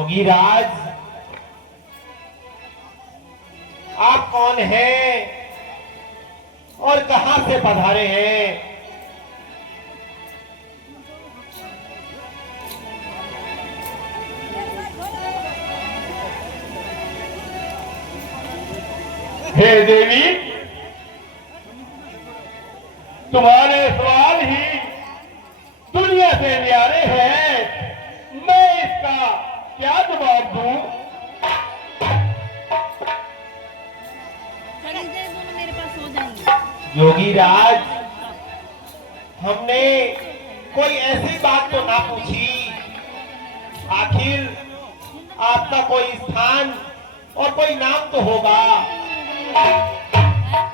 योगी राज, आप कौन हैं और कहां से पधारे हैं? हे देवी, तुम्हारे सवाल ही दुनिया से न्यारे हैं। मैं इसका क्या जवाब दूं? मेरे पास हो जाएंगे। योगी राज, हमने कोई ऐसी बात तो ना पूछी। आखिर आपका कोई स्थान और कोई नाम तो होगा।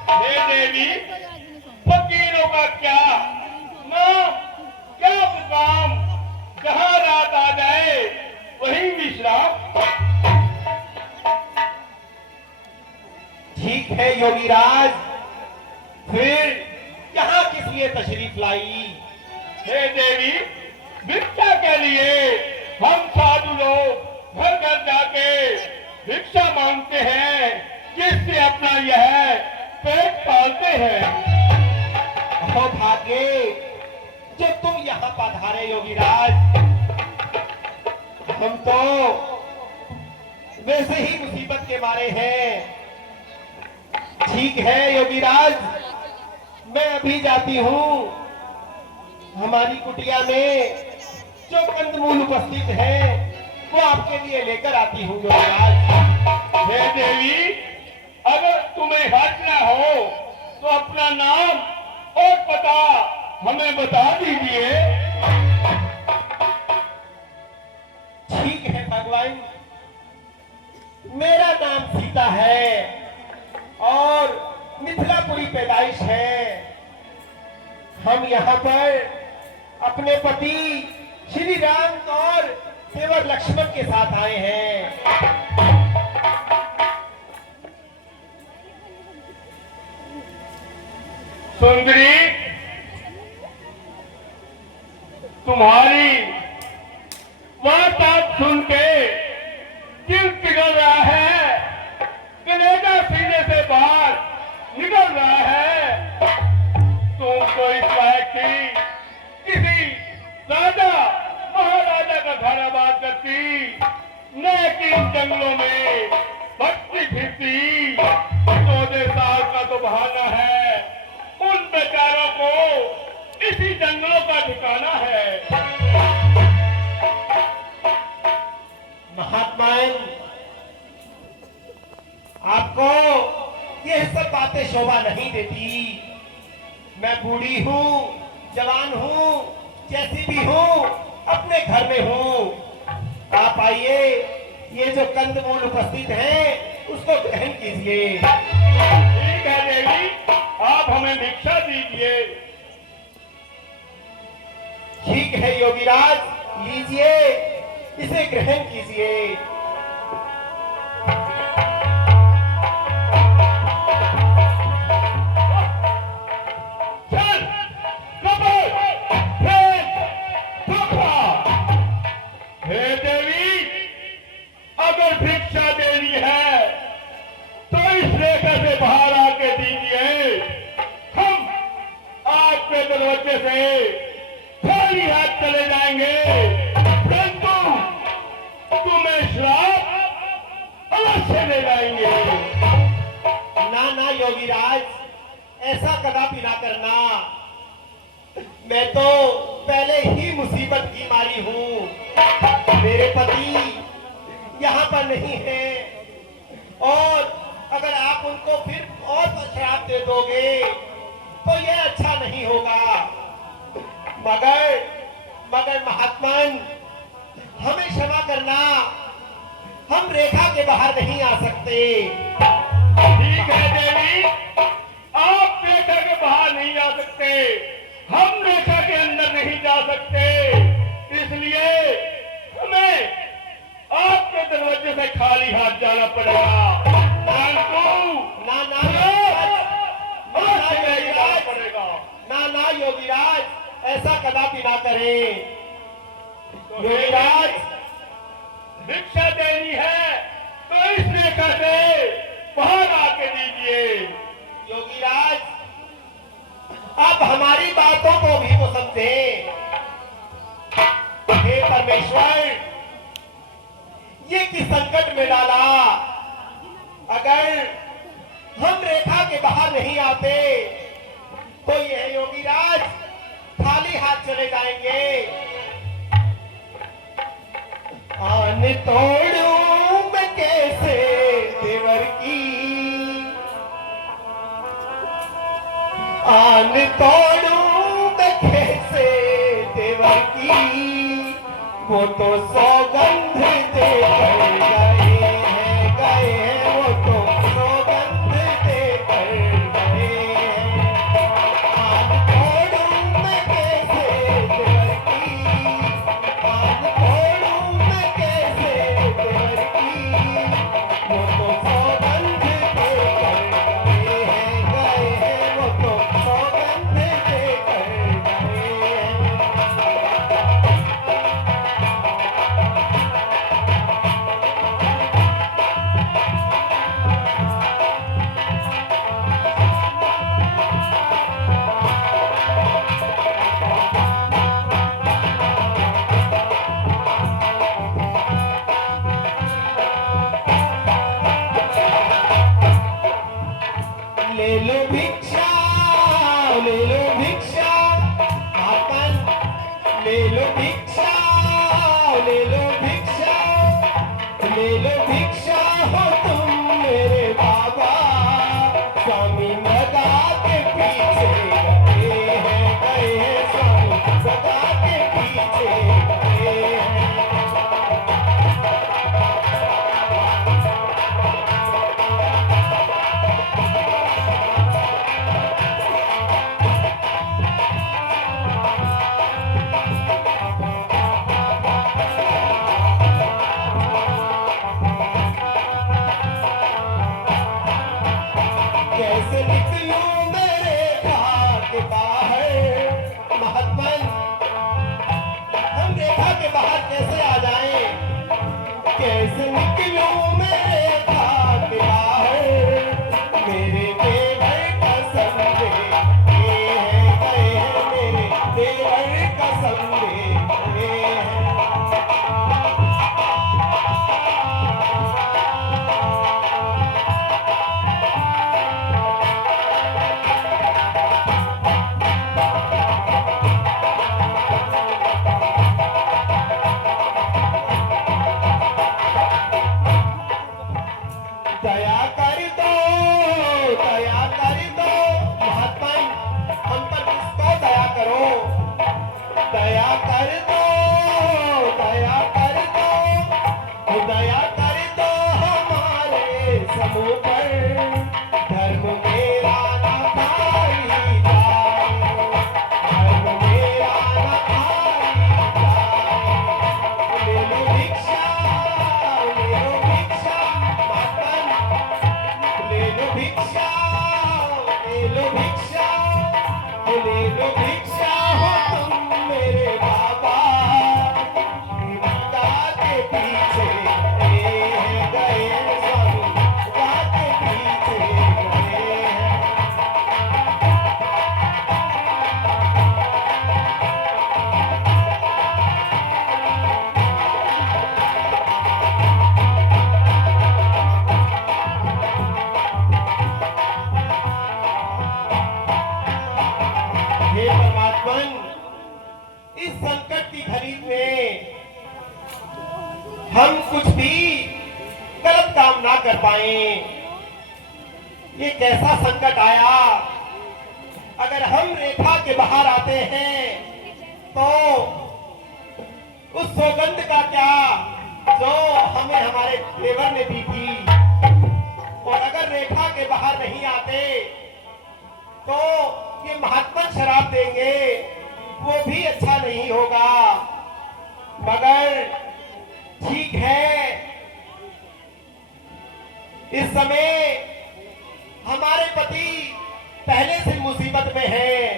हे देवी, फकीरों का क्या नाम, क्या मुकाम, जहां रात आ जाए वहीं विश्राम। ठीक है योगी राज, फिर यहाँ किस लिए तशरीफ लाई? हे देवी, भिक्षा के लिए हम साधु लोग घर घर जाके भिक्षा मांगते हैं, जिससे अपना यह पेट पालते हैं। अहो भाग्य, जब तुम यहाँ पधारे योगी राज, हम तो वैसे ही मुसीबत के मारे हैं। ठीक है योगी राज, मैं अभी जाती हूँ। हमारी कुटिया में जो कंदमूल उपस्थित है वो आपके लिए लेकर आती हूँ योगी राज। हे देवी, अगर तुम्हें हट न हो तो अपना नाम और पता हमें बता दीजिए। ठीक है भगवान, मेरा नाम सीता है और मिथिलापुरी पैदाइश है। हम यहाँ पर अपने पति श्री राम और देवर लक्ष्मण के साथ आए हैं। सुंदरी, तुम्हारी बात सुन के दिल पिघल रहा है, कलेजा सीने से बाहर निकल रहा है। तुम तो इस लायक थी किसी राजा महाराजा का घर आबाद करती, न कि इन जंगलों में भटकी फिरती। 14 साल का तो बहाना है, उन बेचारों को इसी जंगलों का ठिकाना है। महात्मा, आपको ये सब बातें शोभा नहीं देती। मैं बूढ़ी हूँ, जवान हूँ, जैसी भी हूँ, अपने घर में हूँ। आप आइए, ये जो कंदमूल उपस्थित हैं उसको ग्रहण कीजिए। ठीक है देवी, आप हमें भिक्षा दीजिए। ठीक है योगीराज, लीजिए, इसे ग्रहण कीजिए। चल, कपड़, फेंक, धोखा। हे देवी, अगर भिक्षा देनी है तो इस रेखा से बाहर आके दीजिए। हम आपके दरवाजे से खाली हाथ चले जाएंगे, परंतु तुम्हें श्राप अवश्य दे जाएंगे। ना ना योगीराज, ऐसा कदापि ना करना। मैं तो पहले ही मुसीबत की मारी हूँ। मेरे पति यहाँ पर नहीं है और अगर आप उनको फिर और श्राप दे दोगे तो यह अच्छा नहीं होगा। मगर महात्मन, हमें क्षमा करना, हम रेखा के बाहर नहीं आ सकते। ठीक है देवी, आप रेखा के बाहर नहीं जा सकते, हम रेखा के अंदर नहीं जा सकते, इसलिए हमें आपके दरवाजे से खाली हाथ जाना पड़ेगा। ना ना ना योगीराज, ऐसा कदापि ना करें। योगीराज, भिक्षा देनी है तो इस रेखा से बाहर आके दीजिए। योगीराज, आप हमारी बातों को भी तो समझे। हे परमेश्वर, ये किस संकट में डाला। अगर हम रेखा के बाहर नहीं आते तो यह योगीराज खाली हाथ चले जाएंगे। आन तोड़ूं मैं कैसे देवर की, आन तोड़ूं मैं कैसे देवर की, वो तो सौगंध देकर गए हैं, वो तो सौगंध देकर गए हैं। आन तोड़ूं मैं कैसे देवर की, आन तोड़ूं मैं कैसे देवर की, वो तो सौगंध देकर गए हैं, वो तो सौगंध देकर गए हैं। ले लो भिक्षा, ले लो भिक्षा, आपन ले लो भिक्षा, ले लो भिक्षा, ले लो भिक्षा हो तुम मेरे बाबा। स्वामी मगा के पीछे गए हैं, स्वामी मगा के पीछे गए हैं। कैसे निकलूं मैं रेखा के बाहर। महात्मन, हम रेखा के बाहर कैसे आ जाएं? कैसे निकलूं मैं रेखा के बाहर। मेरे देवर कसम दे गए हैं, मेरे देवर कसम दे गए हैं। दया कर दो, दया कर दो। महात्मन, हम पर किसको दया करो। दया कर दो, दया कर दो, दया कर दो हमारे समूह पर। धर्म मेरा न खाई जाए, धर्म मेरा न खाई जाए। ले लो भिक्षा, ले लो भिक्षा, महात्मन ले लो भिक्षा, ले लो भिक्षा, ले लो भिक्षा हो तुम मेरे बाबा। गंगा के पीछे गए हैं, स्वामी गंगा के पीछे गए हैं। हे परमात्मन, इस संकट की घड़ी में हम कुछ भी गलत काम ना कर पाए। ये कैसा संकट आया। अगर हम रेखा के बाहर आते हैं तो उस सौगंध का क्या जो हमें हमारे देवर ने दी थी। और अगर रेखा के बाहर नहीं आते तो ये महात्मा शराब देंगे, वो भी अच्छा नहीं होगा। मगर ठीक है, इस समय हमारे पति पहले से मुसीबत में है।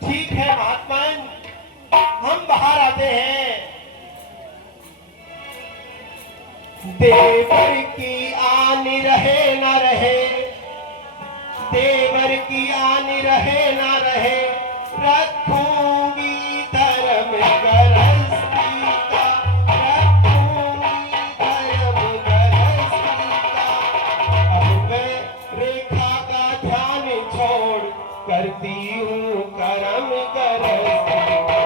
ठीक है महात्मन, हम बाहर आते हैं। देवर की आनी रहे ना रहे, देवर की आनी रहे ना रहे, रखूंगी धर्म गृहस्थी का, रखूंगी धर्म गृहस्थी का। अब मैं रेखा का ध्यान छोड़ करती हूँ कर्म गृहस्थी का।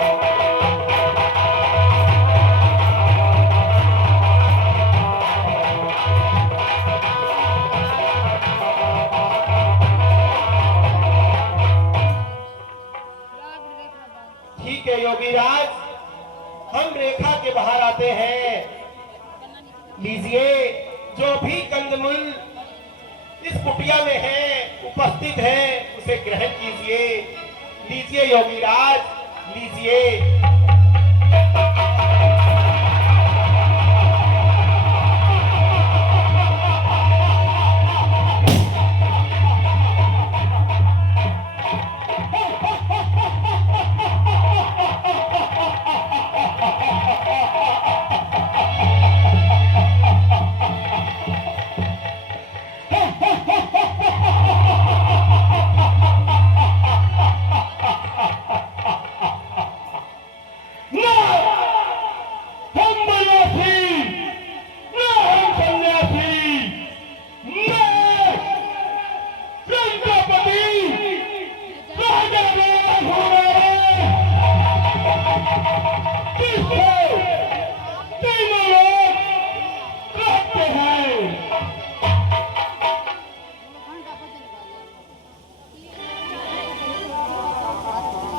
ठीक है योगीराज, हम रेखा के बाहर आते हैं। लीजिए, जो भी कंदमूल इस कुटिया में है, उपस्थित है, उसे ग्रहण कीजिए। लीजिए योगीराज, लीजिए।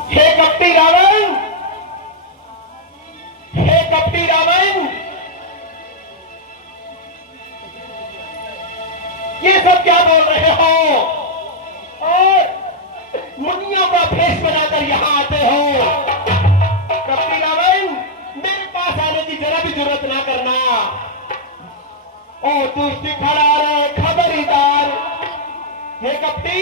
हे कपटी रावण, हे कपटी रावण, ये सब क्या बोल रहे हो और मुनियों का भेष बनाकर यहाँ आते हो? कपटी रावण, मेरे पास आने की जरा भी जरूरत ना करना। ओ दुष्ट खड़ा रे खबरदार, हे कपटी,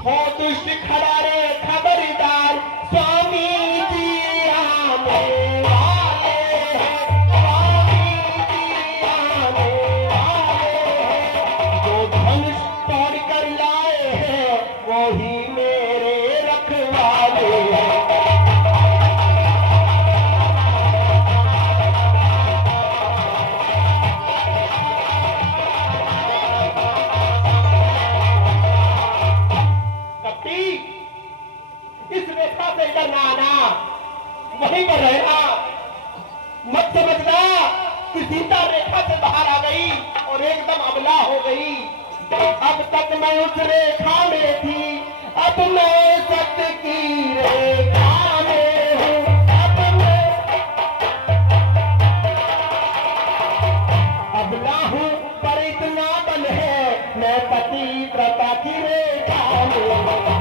ओ दुष्ट खड़ा रे खबरदार, स्वामी जी आने वाले हैं, स्वामी जी आने वाले हैं। जो धनुष तोड़ कर लाए हैं, वो ही मेरे रखवाले हैं। इस रेखा से इधर ना आना, वहीं पर रहना। मत समझना कि सीता रेखा से बाहर आ गई और एकदम अबला हो गई। अब तक मैं उस रेखा में थी, अब मैं सत्य की रेखा में हूँ। अब मैं अबला हूँ पर इतना बल है, मैं पतिव्रता की रेखा में हूँ।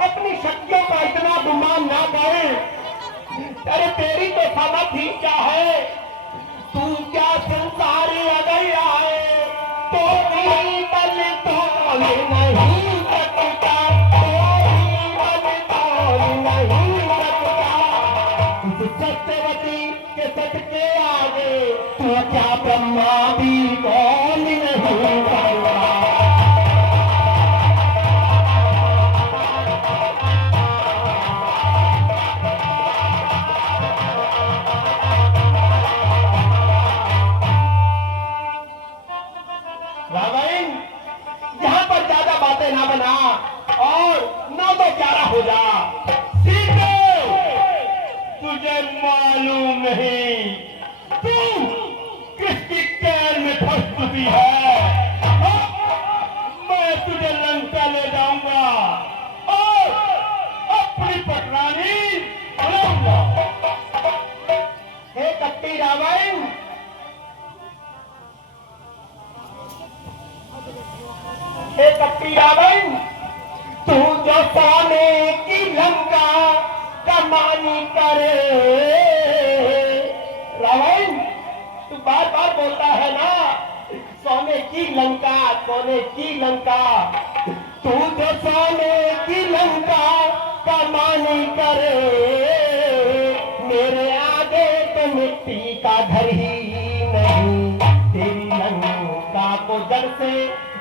अपनी शक्तियों का इतना गुमान ना कर। अरे तेरी तो समझ ही क्या है, तू क्या संसार अगर आए तो भी बल तोल नहीं सकता, तो भी बल तोल नहीं सकता। उस सत्यवती के सच के आगे तू क्या ब्रह्मा भी कौन नहीं सकता। रावण, यहाँ पर ज्यादा बातें ना बना और 9-11 हो जा। सीते, तुझे मालूम नहीं तू किसकी कैद में फंस चुकी है। मैं तुझे लंका ले जाऊंगा और अपनी पटरानी बनाऊंगा। मानी करे। रावण, तू बार बार बोलता है ना, सोने की लंका, सोने की लंका। तू तो सोने की लंका का मानी करे, मेरे आगे तो मिट्टी का घर ही नहीं। तेरी लंका को जड़ से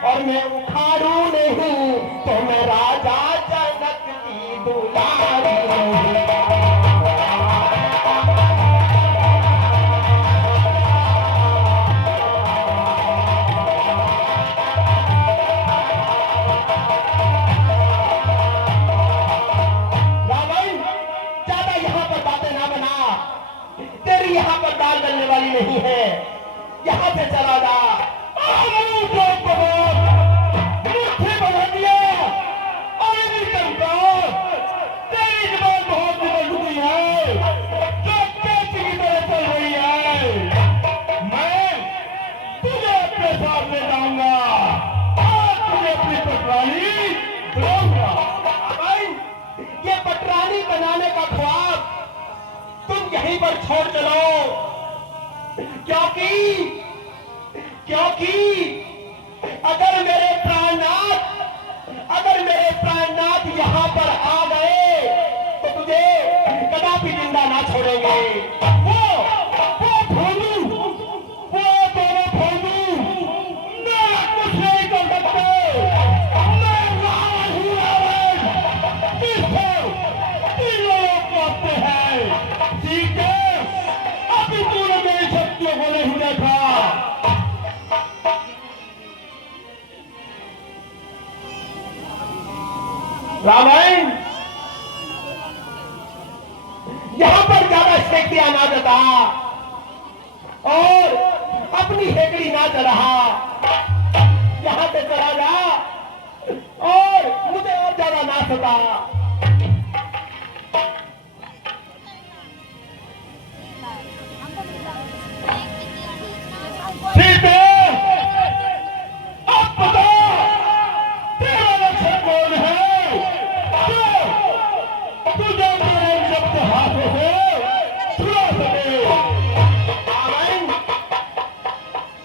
और मैं उखाड़ू नहीं, तो मैं राजा जनक की दुलारी नहीं। रावण, ज्यादा यहाँ पर बातें ना बना, तेरी यहाँ पर दाल डलने वाली नहीं है। यहाँ से चला जा। मुट्ठी बना दिया। अरे कंकार, तेरी जुबान बहुत निकल चुकी है, जो पेट की तरह चल रही है। मैं तुझे अपने साथ ले जाऊंगा और तुझे अपनी पटरानी बनाऊंगा। ये पटरानी बनाने का ख्वाब तुम यहीं पर छोड़ चलो, क्योंकि अगर मेरे प्राणनाथ यहाँ पर आ गए तो तुझे कदापि जिंदा ना छोड़ेंगे। वो भोलू, वो दोनों भोलू मैं कुछ नहीं कर सकते। मैं रावण हूँ, रावण, जिसको तीनों लोग कहते हैं। ठीक है, अभी तूने मेरी शक्तियों को नहीं देखा। रावण, यहां पर ज्यादा शक्तियां ना जता और अपनी हेकड़ी ना चढ़ा। यहां से चला जा और मुझे और ज्यादा ना सता। ठीक है, अब बता तेरा लक्ष्य कौन है? तुझे मेरे जब्त हाथों से छुड़ा सके। रावण,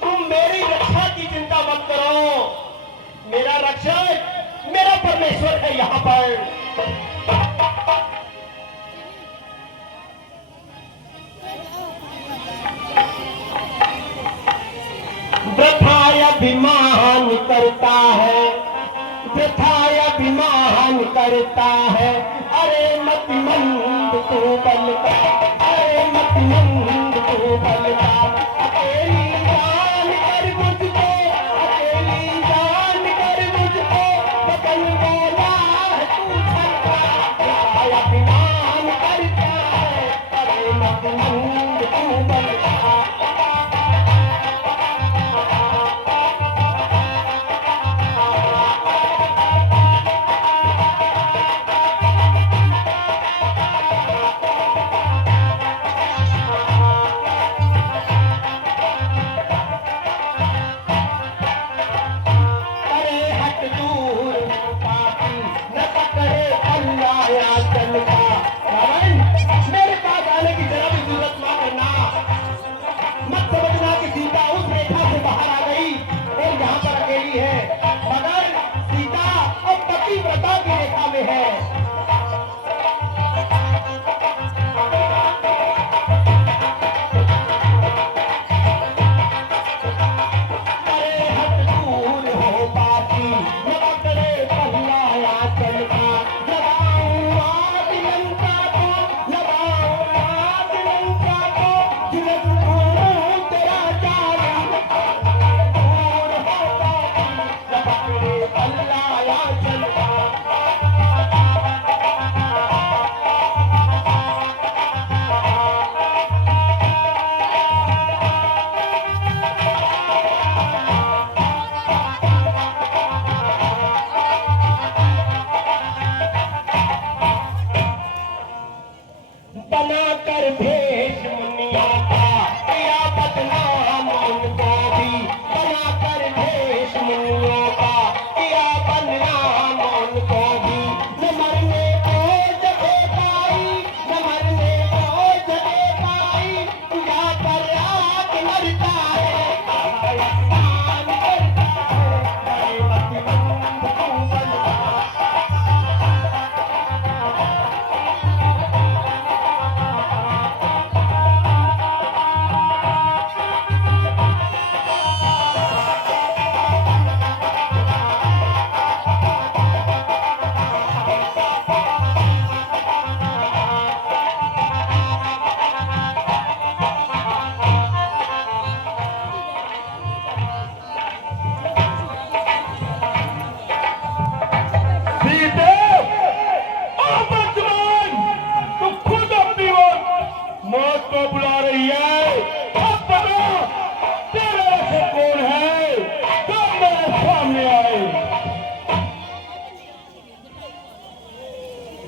तुम मेरी रक्षा की चिंता मत करो। मेरा रक्षक मेरा परमेश्वर है यहाँ पर। वृथाय अभिमान करता है, वृथाय अभिमान करता है। अरे मत मंद तू बल का, अरे मत मंद तू बल का। अकेली जान कर मुझको, अकेली जान कर मुझको, बदल बोला है तू छलका। वृथाय अभिमान करता है, अरे मत मंद तू बल का।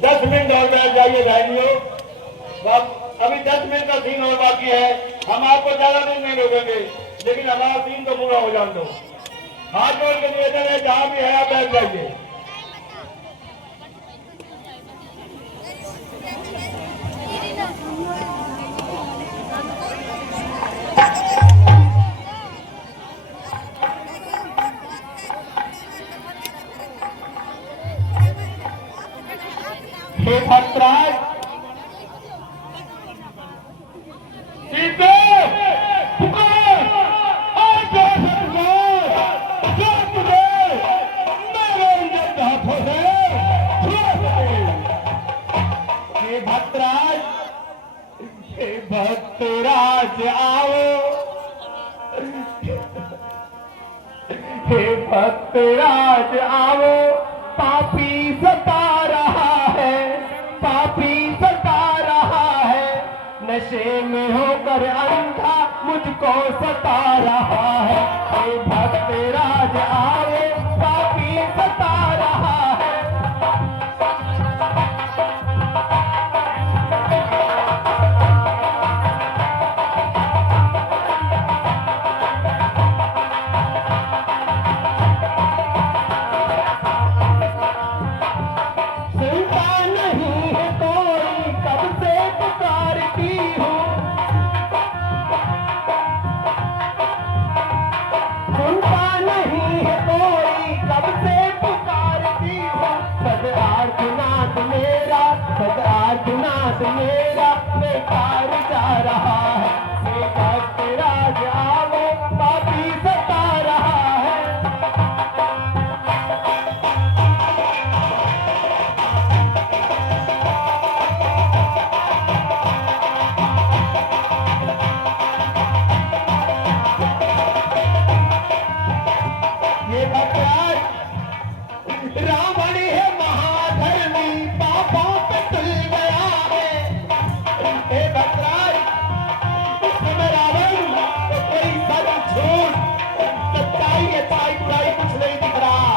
10 मिनट और बैठ जाइए भाइयों। अब अभी 10 मिनट का सीन और बाकी है। हम आपको ज्यादा दिन नहीं रोकेंगे, लेकिन हमारा सीन तो पूरा हो जाए दो। हाथ जोड़ के निवेदन है, जहां भी है आप बैठ जाइए। हे भक्तराज, सीते पुकार, आजा सरकार, जो तुझे मेरे इंजन हाथों से छुआ सके। हे भक्तराज, हे भक्तराज आओ, हे भक्तराज आओ, पापी सता रहा है, पापी सता रहा है, नशे में होकर अंधा मुझको सता रहा है। हे भक्तराज आओ, पापी सता रहा है। सुनता नहीं है कोई, कब से पुकारती हूँ, सुनता नहीं है कोई, कब से पुकारती हूँ। सदार्थ मेरा, सदार्थ मेरा बेकार जा रहा है। हे भक्तराज आओ, पापी सता रहा है। ये भक्तराज, रावण है महाधर्मी, पापों पे तुल गया है। हे भक्तराज, इसमें रावण तो कोई सच झूठ, सच्चाई अच्छाई बुराई कुछ नहीं दिख रहा।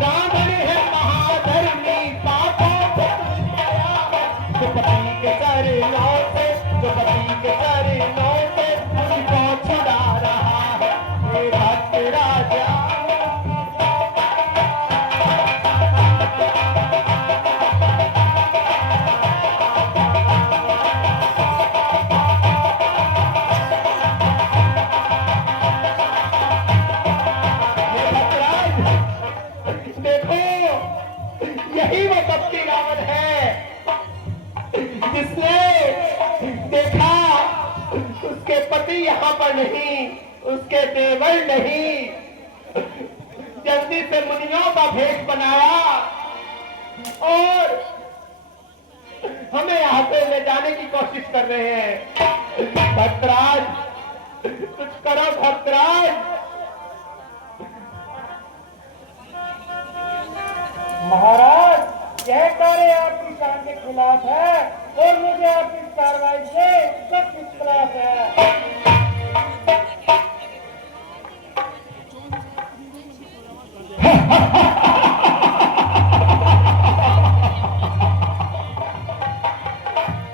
रावण है महाधर्मी, पापों पे तुल गया है। द्रौपदी के चरणों से, द्रौपदी के चरणों से मुझको छुड़ा रहा है। हे भक्तराज आओ, हे भक्तराज, देखो यही वो कपटी रावण है जिसने देखा उसके पति यहाँ पर नहीं, उसके देवर नहीं, जल्दी से मुनियों का भेष बनाया और हमें यहाँ से ले जाने की कोशिश कर रहे हैं। भक्तराज, कुछ करो भक्तराज। महाराज, यह कार्य आपकी शान के खिलाफ है और मुझे आपकी कार्रवाई से सब इख्तिलाफ है।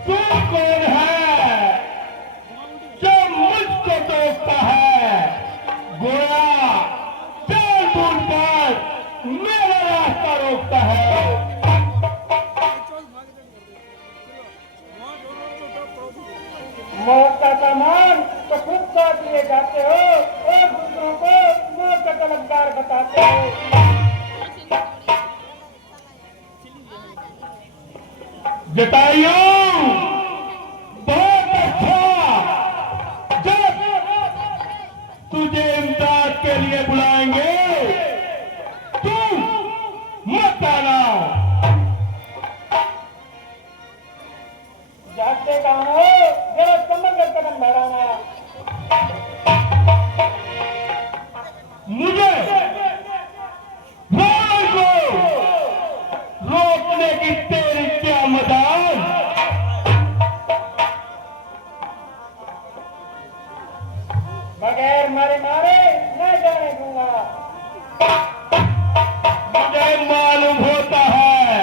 तू कौन है जो मुझको टोकता है? गोया चाल दूर पर मेरा रास्ता रोकता है। मौत का सामान तो खुद साथ लिए जाते हो और दूसरों को मौत का तलबगार बताते हो। जटायु, बहुत अच्छा, जब तुझे इमदाद के लिए बुलाएंगे तू मत आना। जाते कहाँ हो, जरा समझ कर कदम बढ़ाना। मुझे रावण को रोकने की तेरी क्या मदाद? बगैर मारे मारे न जाने दूंगा। मुझे मालूम होता है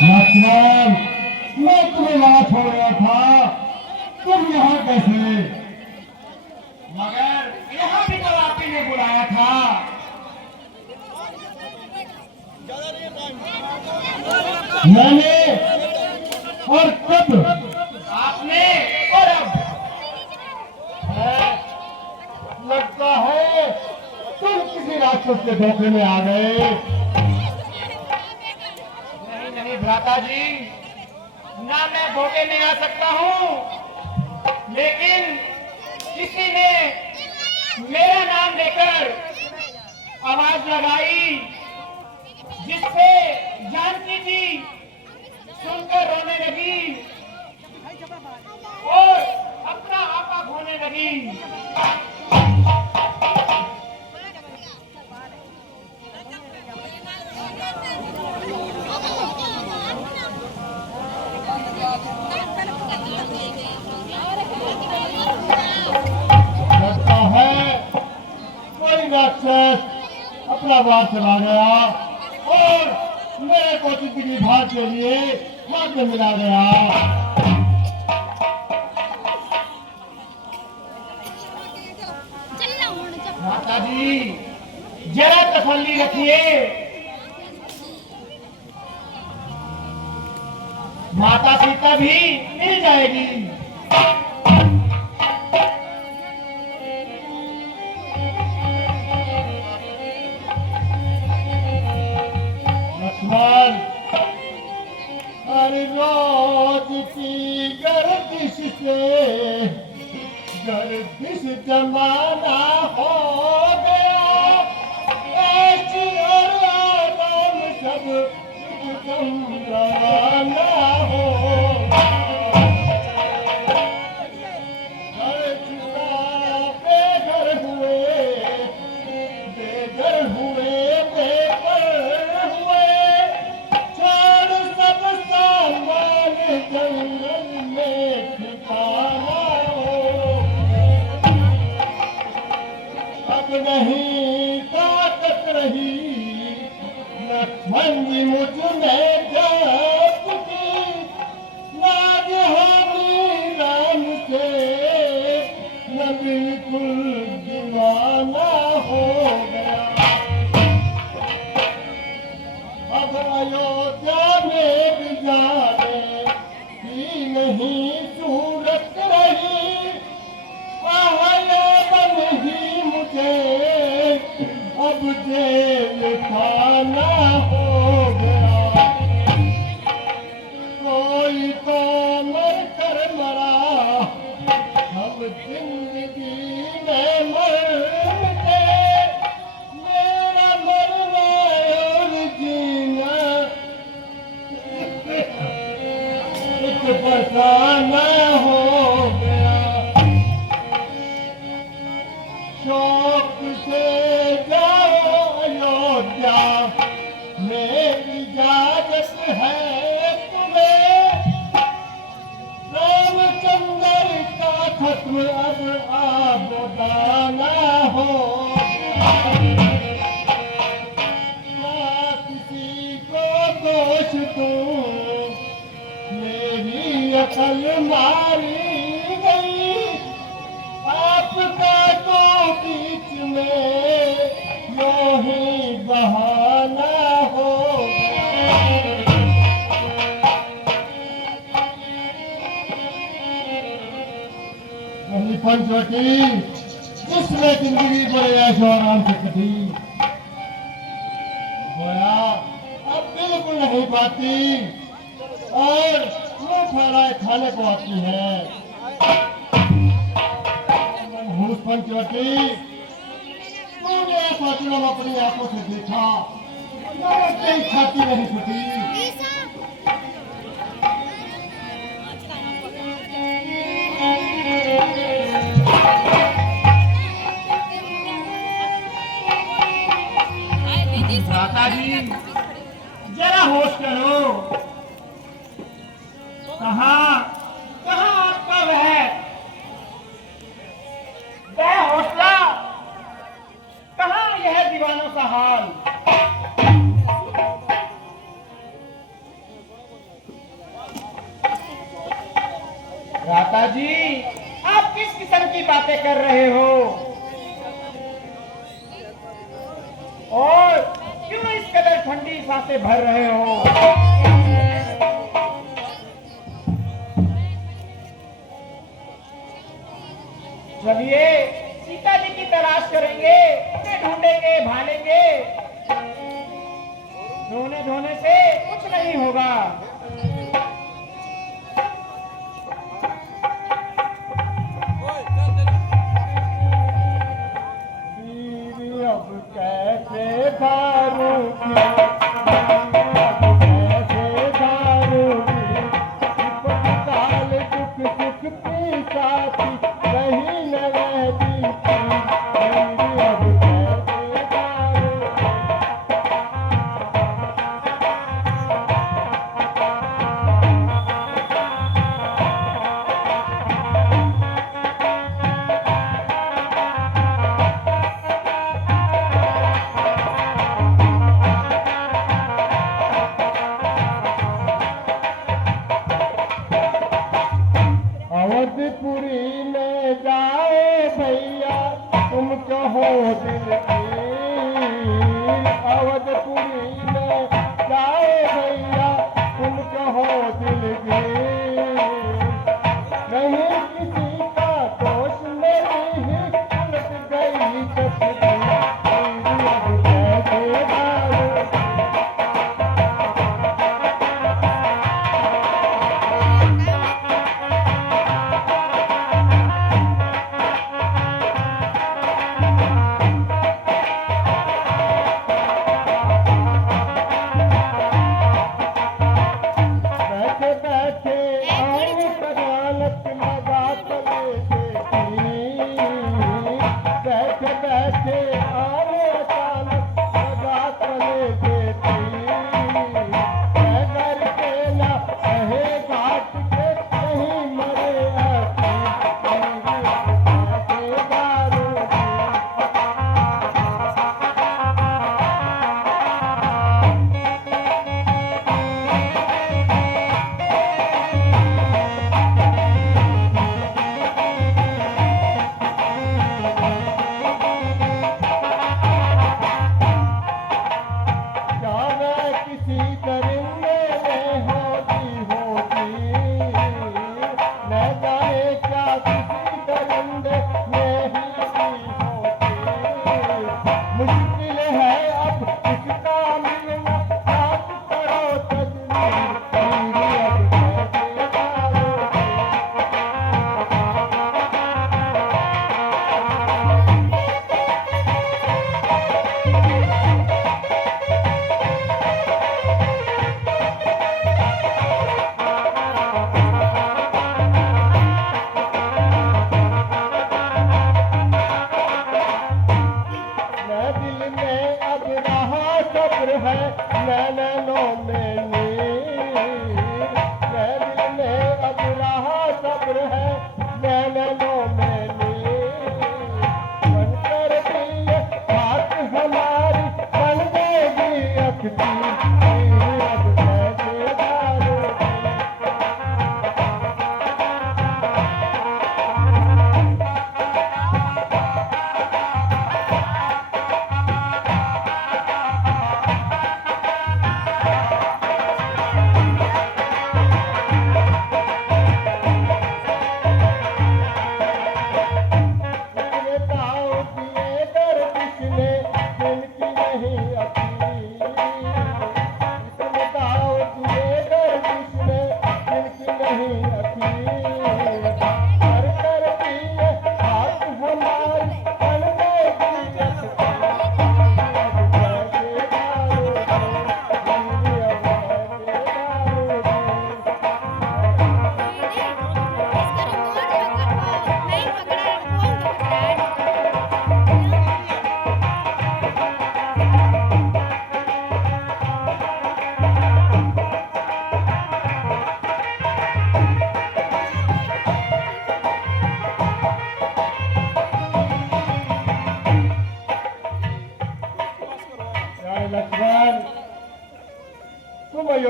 लक्ष्मण, मैं तुम्हें वहां छोड़ रहा था, तुम यहाँ कैसे? मगर यहाँ भी तो आप ही ने बुलाया था। मैंने और कब? आपने और अब? लगता है तुम किसी राक्षस के धोखे में आ गए। नहीं भ्राता जी, ना मैं धोखे में आ सकता हूँ, लेकिन किसी ने मेरा नाम लेकर आवाज लगाई, जिससे जानकी जी सुनकर रोने लगी और अपना आपा खोने लगी। लगता है कोई राक्षस अपना वार चला गया और मेरे को जिंदगी भर के लिए हाथ में मिला गया। माता जी, जरा तसल्ली रखिए। माता सीता भी मिल जाएगी। लक्ष्मण, हर रोज की गर्दिश से गर्दिश जमाना हो गया, ऐसी और आराम सब रवाना हो। घर चुरा बेघर हुए, बेघर हुए, बेघर हुए, छोड़ सब सामान जंगल में ठिकाना हो। अब नहीं ताकत रही, लक्ष्मण जी मुझ में जा चुकी, नाज हमी राम से न बिल्कुल दीवाना हो गया। अब अयोध्या में भी जाने की नहीं सूरत रही, बन ही मुझे अब जेल खाना हो गया। कोई तो मर कर मरा, अब जिंदगी में मरते, मेरा मरना और जीना एक फसाना हो गया। शौक से जाओ अयोध्या, मेरी इजाजत है तुम्हें, रामचंद्र का खत्म अब आप बताना हो। ना किसी को दोष दूं, मेरी मेरी अकल मारी गई, आपका तो बीच में यूं ही बहाना हो गया। वही पंचवटी जिसमें जिंदगी बड़े ऐशो आराम से कटी, गोया अब बिल्कुल नहीं पाती और मुंह फैलाए खाने को आती है। मनहूस पंचवटी, तूने ऐसा जुल्म अपनी आंखों से देखा, नमक तेरी छाती नहीं फटी। माता जी जरा होश करो, कहाँ कहाँ आपका वह हौसला, कहाँ यह दीवानों का हाल। माता जी आप किस किस्म की बातें कर रहे हो और क्यों इस कदर ठंडी सांसें भर रहे हो? चलिए सीता जी की तलाश करेंगे, उन्हें ढूंढेंगे, भालेंगे। रोने धोने से कुछ नहीं होगा। दीदी अब कैसे धारूंगी, कैसे धारूंगी, साल दुख सुख की साथी रही न रहती थी। दीदी अब कैसे धारूंगी। अवधपुरी में जाए भैया तुम कहो दिल की, अवधपुरी में जाए भैया तुम कहो दिल की। नहीं किसी का दोष मेरी ही उलट गई तस्वीर। अब कैसे डालूं बैठे बैठे आए अदालत लगा तले देखी, बैठे बैठे आए अदालत लगा तले देखी। मैं घर के ना रहे घाट के नहीं मरे ऐसी, कैसे दारूंगी।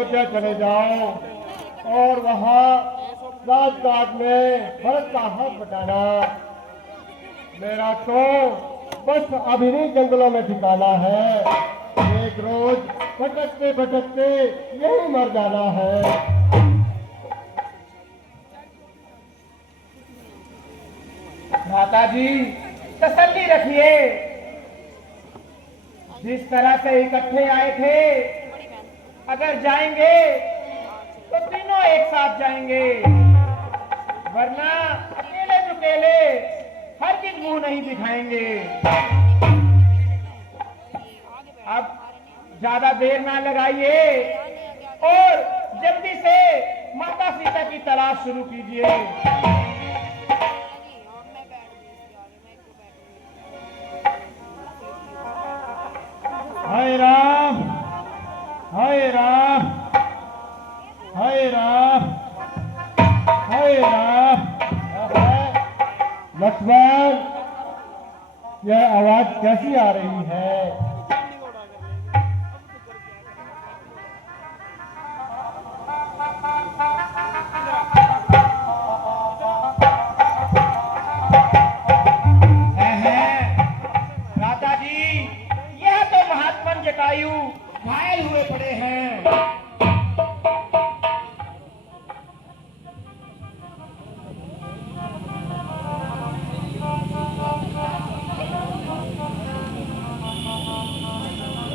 अयोध्या चले जाओ और वहाँ राजघाट में भरत का हक बटाना। मेरा तो बस अभी नहीं जंगलों में ठिकाना है, एक रोज भटकते भटकते यही मर जाना है। माता जी तसल्ली रखिए, जिस तरह से इकट्ठे आए थे अगर जाएंगे तो तीनों एक साथ जाएंगे, वरना अकेले दुकेले हर किस मुंह नहीं दिखाएंगे। अब ज्यादा देर ना लगाइए और जल्दी से माता सीता की तलाश शुरू कीजिए। हाय राम, हाय राम, हाय राम, हाय राम। लक्ष्मण, यह आवाज कैसी आ रही है? राजा जी, यह तो महात्मन जटायु घायल हुए पड़े हैं।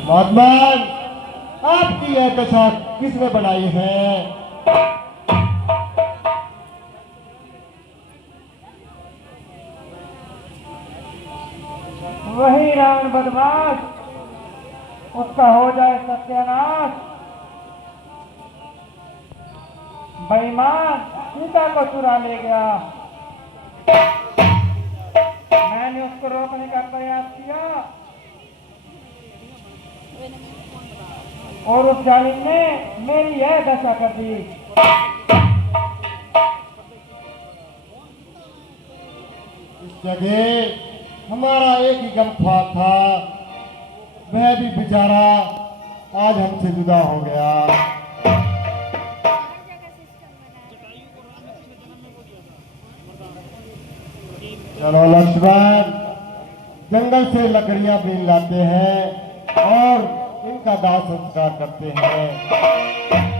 महात्मन, आपकी यह दशा किसने बनाई है? वही रावण बदमाश, उसका हो जाए सत्यानाश। बेईमान सीता को चुरा ले गया, मैंने उसको रोकने का प्रयास किया और उस जालिम ने मेरी यह दशा कर दी। इस जगह हमारा एक ही गमख्वार था, वह भी बेचारा आज हमसे जुदा हो गया। चलो लक्ष्मण, जंगल से लकड़ियां बीन लाते हैं और इनका दाह संस्कार करते हैं।